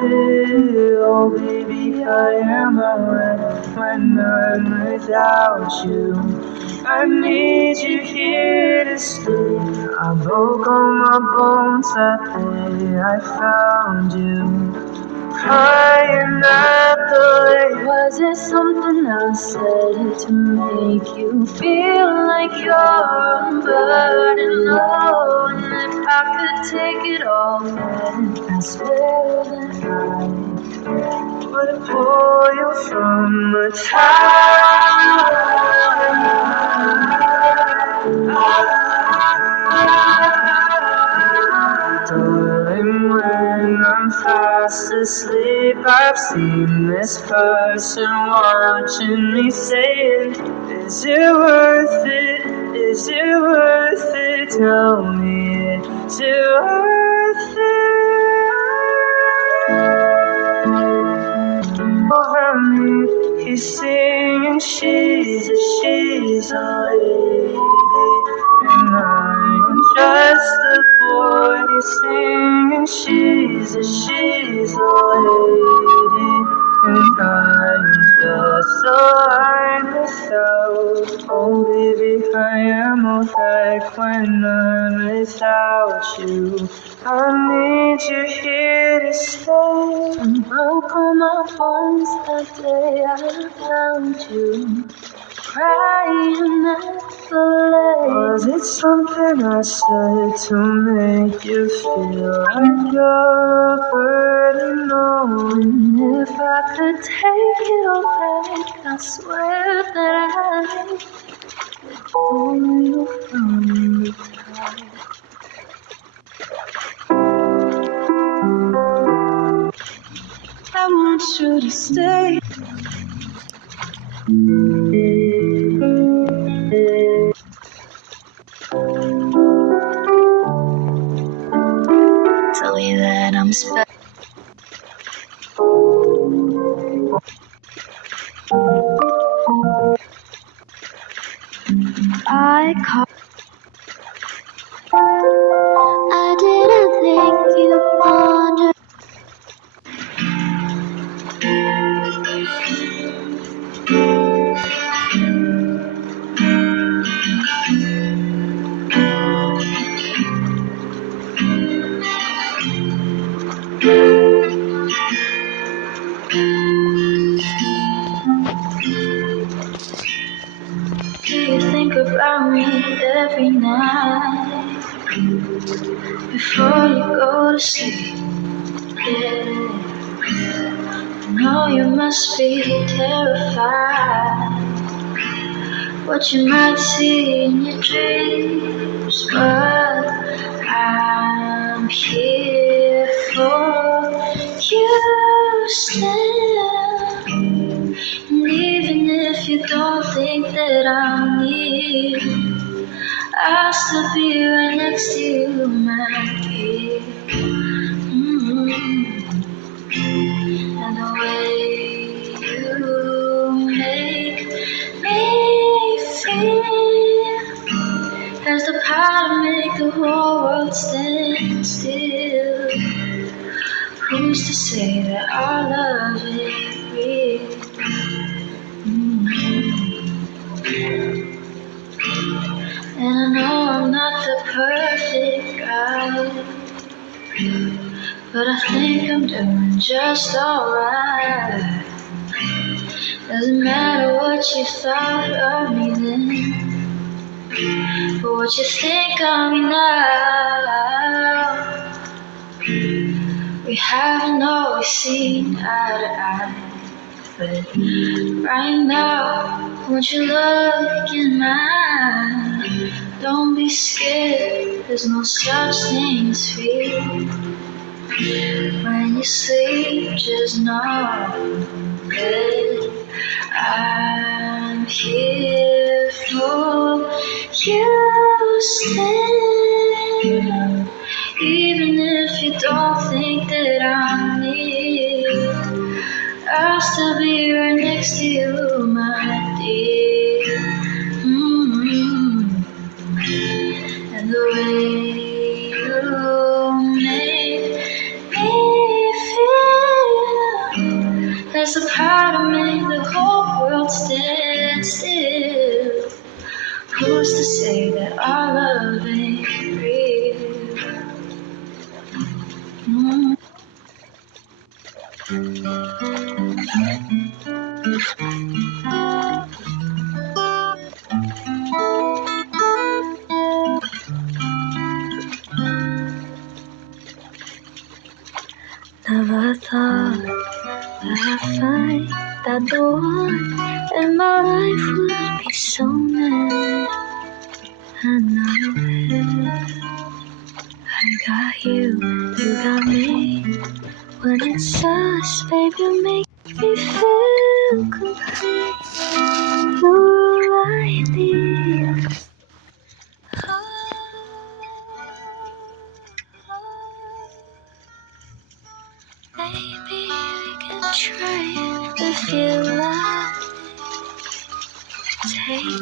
feel. Oh baby, I am alright when I'm without you. I need you here to stay. I broke all my bones that day I found you. Crying at the lake. Was it something I said to make you feel like you're unburdened? Oh, and if I could take it all then I swear that I would pull you from the darling, when I'm fast asleep, I've seen this person watching me saying, is it worth it? Is it worth it? Tell me, is it worth it? Over me, he's singing, she's a lady, and I'm just a boy. He's singing, she's a lady, and I'm just a line without. Oh baby, I am alright when I'm without you. I need you here to stay. I broke all my bones that day I found you. Crying at the lake. Was it something I said to make you feel like you're a burden? No. And if I could take it all back, I swear that I would pull you from the top. I want you to stay. Tell me that I'm special. I didn't think you'd wonder. Do you think about me every night before you go to sleep? Yeah. I know you must be terrified what you might see in your dreams, but I'm here for you still. And even if you don't think that I'm near, I'll still be right next to you, my dear. And the way you make me feel has the power to make the whole world stand still. Who's to say that our love is real? And I know I'm not the perfect guy, but I think I'm doing just alright. Doesn't matter what you thought of me then, but what you think of me now. We haven't always seen eye to eye, but right now, won't you look in my eyes? Don't be scared, there's no such thing as fear. When you sleep, just know that I'm here for you still. Even if you don't think that I'm near, I'll still be right next to you, my dear. And the way you make me feel There's a part of me, the whole world stands still. Who's to say that our love ain't real? Never thought that I'd find that the one in my life would be so mad. And now I got you, you got me. When it's us, baby, you make me feel complete. You're all I need. Maybe we can try it if you like. Take